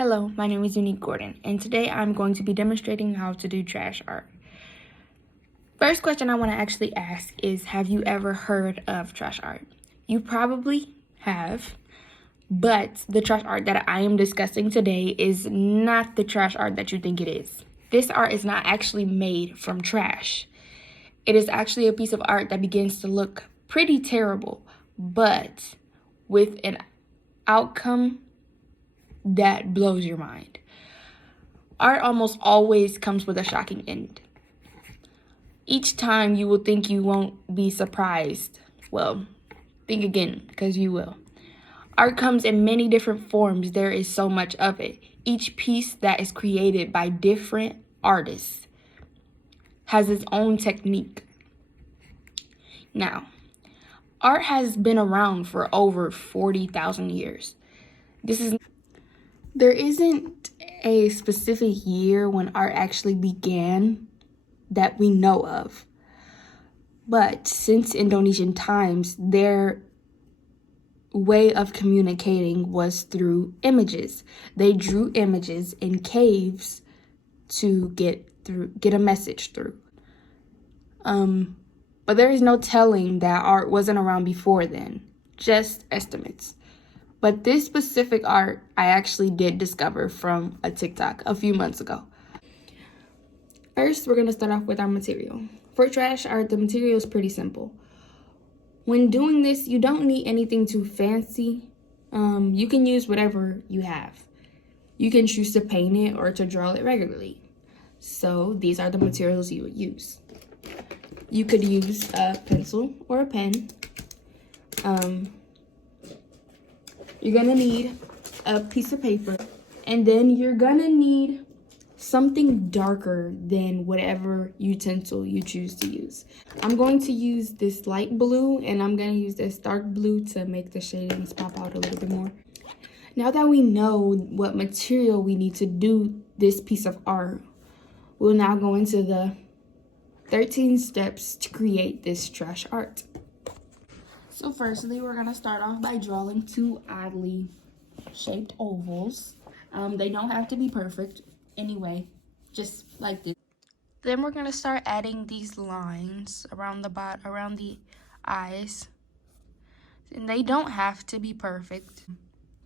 Hello, my name is Unique Gordon, and today I'm going to be demonstrating how to do trash art. First question I want to actually ask is, have you ever heard of trash art? You probably have, but the trash art that I am discussing today is not the trash art that you think it is. This art is not actually made from trash. It is actually a piece of art that begins to look pretty terrible, but with an outcome that blows your mind. Art almost always comes with a shocking end. Each time you will think you won't be surprised. Well, think again, because you will. Art comes in many different forms. There is so much of it. Each piece that is created by different artists has its own technique. Now, art has been around for over 40,000 years. There isn't a specific year when art actually began that we know of. But since Indonesian times, their way of communicating was through images. They drew images in caves to get a message through. But there is no telling that art wasn't around before then, just estimates. But this specific art I actually did discover from a TikTok a few months ago. First, we're gonna start off with our material. For trash art, the material is pretty simple. When doing this, you don't need anything too fancy. You can use whatever you have. You can choose to paint it or to draw it regularly. So these are the materials you would use. You could use a pencil or a pen. You're gonna need a piece of paper, and then you're gonna need something darker than whatever utensil you choose to use. I'm going to use this light blue, and I'm going to use this dark blue to make the shadings pop out a little bit more. Now that we know what material we need to do this piece of art, we'll now go into the 13 steps to create this trash art. So firstly, we're going to start off by drawing two oddly shaped ovals. They don't have to be perfect. Anyway, just like this. Then we're gonna start adding these lines around the eyes, and they don't have to be perfect.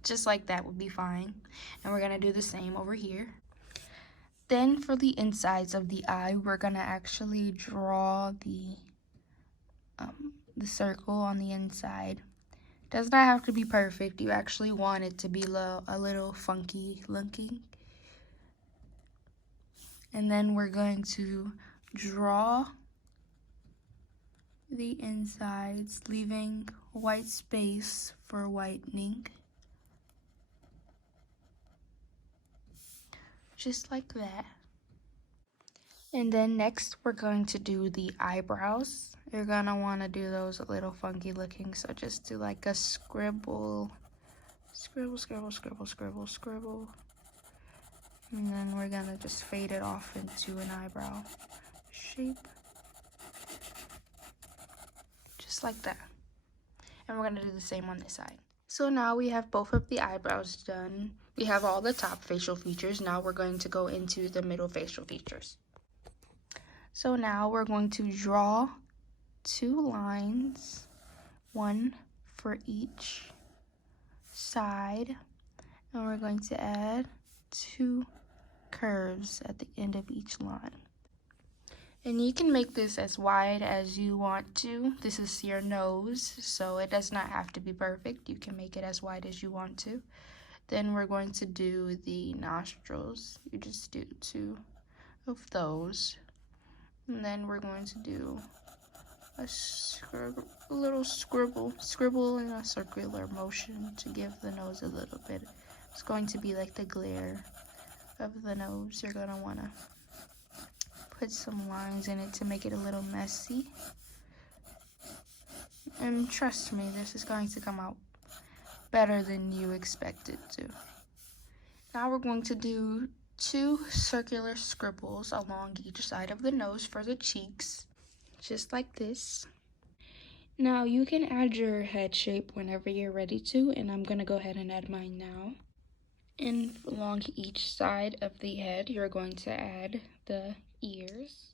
Just like that would be fine. And we're gonna do the same over here. Then for the insides of the eye, we're gonna actually draw the circle on the inside. Does not have to be perfect. You actually want it to be a little funky looking. And then we're going to draw the insides, leaving white space for whitening. Just like that. And then next we're going to do the eyebrows. You're gonna want to do those a little funky looking, so just do like a scribble. And then we're gonna just fade it off into an eyebrow shape. Just like that. And we're gonna do the same on this side. So now we have both of the eyebrows done. We have all the top facial features. Now we're going to go into the middle facial features. So now we're going to draw two lines, one for each side. And we're going to add two curves at the end of each line. And you can make this as wide as you want to. This is your nose, so it does not have to be perfect. You can make it as wide as you want to. Then we're going to do the nostrils. You just do two of those. And then we're going to do a little scribble in a circular motion to give the nose a little bit. It's going to be like the glare of the nose. You're going to want to put some lines in it to make it a little messy. And trust me, this is going to come out better than you expected to. Now we're going to do two circular scribbles along each side of the nose for the cheeks, just like this. Now you can add your head shape whenever you're ready to, and I'm gonna go ahead and add mine now. And along each side of the head, you're going to add the ears.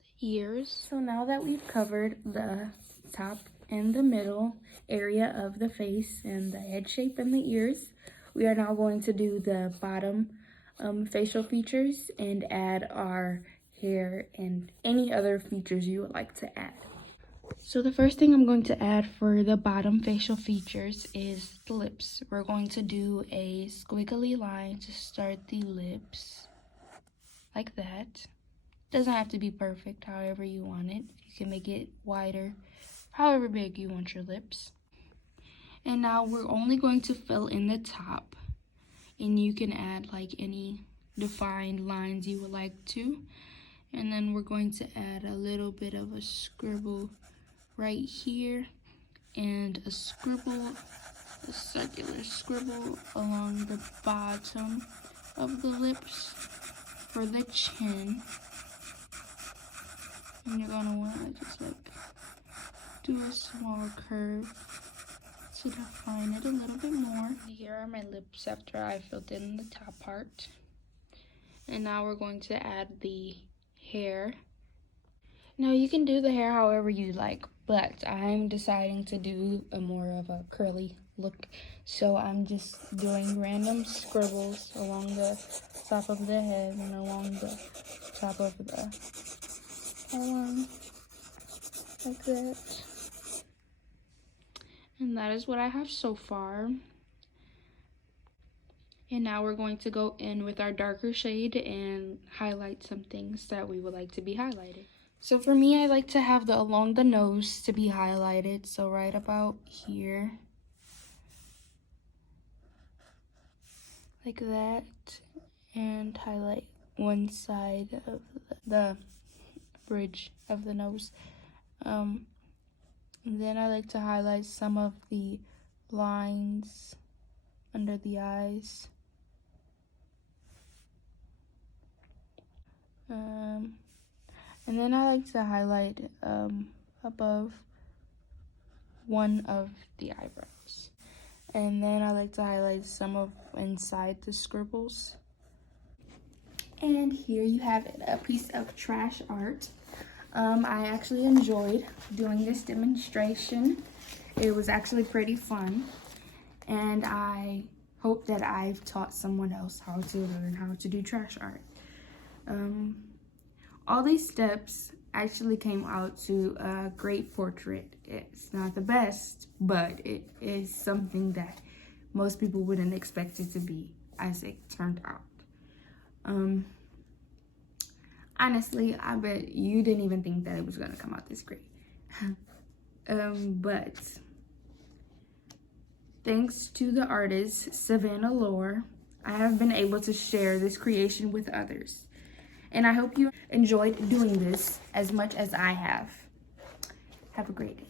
So now that we've covered the top and the middle area of the face and the head shape and the ears, we are now going to do the bottom facial features and add our hair and any other features you would like to add. So the first thing I'm going to add for the bottom facial features is the lips. We're going to do a squiggly line to start the lips, like that. Doesn't have to be perfect, however you want it. You can make it wider, however big you want your lips. And now we're only going to fill in the top, and you can add like any defined lines you would like to. And then we're going to add a little bit of a scribble right here, and a circular scribble along the bottom of the lips for the chin. And you're gonna want to just like do a small curve to define it a little bit more. Here are my lips after I filled in the top part. And now we're going to add the hair. Now you can do the hair however you like, but I'm deciding to do a more of a curly look. So I'm just doing random scribbles along the top of the head and along the top of the arm, like that. And that is what I have so far. And now we're going to go in with our darker shade and highlight some things that we would like to be highlighted. So for me, I like to have along the nose to be highlighted. So right about here, like that, and highlight one side of the bridge of the nose. And then I like to highlight some of the lines under the eyes. And then I like to highlight above one of the eyebrows. And then I like to highlight some of inside the scribbles. And here you have a piece of trash art. I actually enjoyed doing this demonstration. It was actually pretty fun. And I hope that I've taught someone else how to learn how to do trash art. All these steps actually came out to a great portrait. It's not the best, but it is something that most people wouldn't expect it to be as it turned out. Honestly, I bet you didn't even think that it was gonna come out this great. But thanks to the artist, Savannah Lore, I have been able to share this creation with others. And I hope you enjoyed doing this as much as I have. Have a great day.